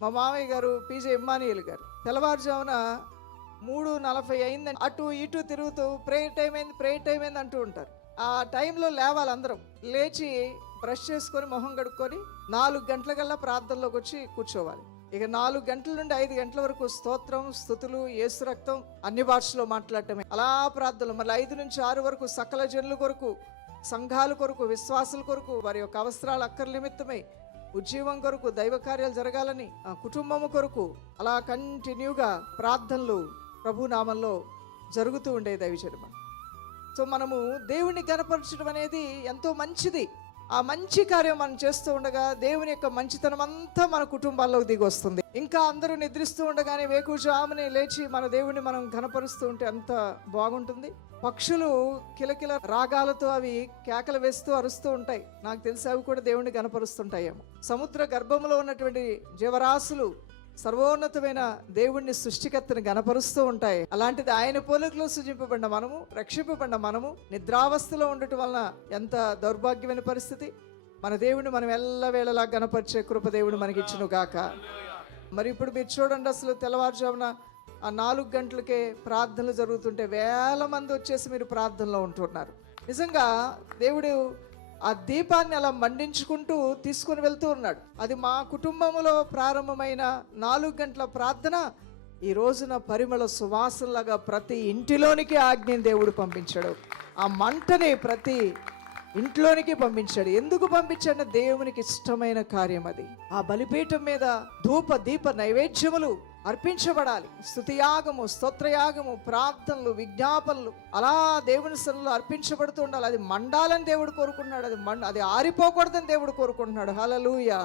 మా మామయ్య గారు పీజే ఇమ్మానియల్ గారు తెల్లవారుజామున 3:40 అయిందని అటు ఇటు తిరుగుతూ ప్రేయర్ టైం అయింది అంటూ ఉంటారు. ఆ టైంలో లేవాలి, అందరం లేచి బ్రష్ చేసుకొని మొహం కడుక్కొని 4 గంటలకల్లా ప్రార్థనలోకి వచ్చి కూర్చోవాలి. ఇక 4 గంటల నుండి 5 గంటల వరకు స్తోత్రం, స్తుతులు, యేసు రక్తం, అన్ని భాషలో మాట్లాడటమే. అలా ప్రార్థనలు. మళ్ళీ 5 నుంచి 6 వరకు సకల జనుల కొరకు, సంఘాల కొరకు, విశ్వాసుల కొరకు, వారి యొక్క అవసరాల అక్కర్ల నిమిత్తమై, ఉద్యోగం కొరకు, దైవ కార్యాలు జరగాలని, కుటుంబము కొరకు, అలా కంటిన్యూగా ప్రార్థనలు ప్రభు నామంలో జరుగుతూ ఉండే దైవజనమ. సో మనము దేవుణ్ణి గణపరచడం అనేది ఎంతో మంచిది. ఆ మంచి కార్యం మనం చేస్తూ ఉండగా దేవుని యొక్క మంచితనం అంతా మన కుటుంబాల్లోకి దిగి వస్తుంది. ఇంకా అందరూ నిద్రిస్తూ ఉండగానే వేకువజామునే లేచి మన దేవుణ్ణి మనం గణపరుస్తూ ఉంటే అంత బాగుంటుంది. పక్షులు కిలకిల రాగాలతో అవి కేకలు వేస్తూ అరుస్తూ ఉంటాయి. నాకు తెలిసి అవి కూడా దేవుణ్ణి గణపరుస్తుంటాయేమో. సముద్ర గర్భంలో ఉన్నటువంటి జీవరాశులు సర్వోన్నతమైన దేవుణ్ణి, సృష్టికర్తని గణపరుస్తూ ఉంటాయి. అలాంటిది ఆయన పోలికలో సృజింపబడిన మనము, రక్షింపబడిన మనము నిద్రావస్థలో ఉండటం వలన ఎంత దౌర్భాగ్యమైన పరిస్థితి. మన దేవుడిని మనం ఎల్లవేళలా గణపరిచే కృప దేవుడు మనకిచ్చును గాక. మరి ఇప్పుడు మీరు చూడండి, అసలు తెల్లవారుజామున ఆ 4 గంటలకే ప్రార్థనలు జరుగుతుంటే వేల మంది వచ్చేసి మీరు ప్రార్థనలో ఉంటున్నారు. నిజంగా దేవుడు ఆ దీపాన్ని అలా మండించుకుంటూ తీసుకుని వెళ్తూ ఉన్నాడు. అది మా కుటుంబంలో ప్రారంభమైన 4 గంటల ప్రార్థన ఈ రోజున పరిమళ సువాసనలాగా ప్రతి ఇంటిలోనికి ఆజ్ఞని దేవుడు పంపించాడు. ఆ మంటని ప్రతి ఇంట్లోనికి పంపించాడు. ఎందుకు పంపించాడు? దేవునికి ఇష్టమైన కార్యం అది. ఆ బలిపీఠం మీద ధూప దీప నైవేద్యములు అర్పించబడాలి. స్తుతియాగము, స్తోత్రయాగము, ప్రార్థనలు, విజ్ఞాపనలు అలా దేవుని సన్నిధిలో అర్పించబడుతూ ఉండాలి. అది మండాలని దేవుడు కోరుకుంటున్నాడు. అది ఆరిపోకూడదని దేవుడు కోరుకుంటున్నాడు. హల్లెలూయా.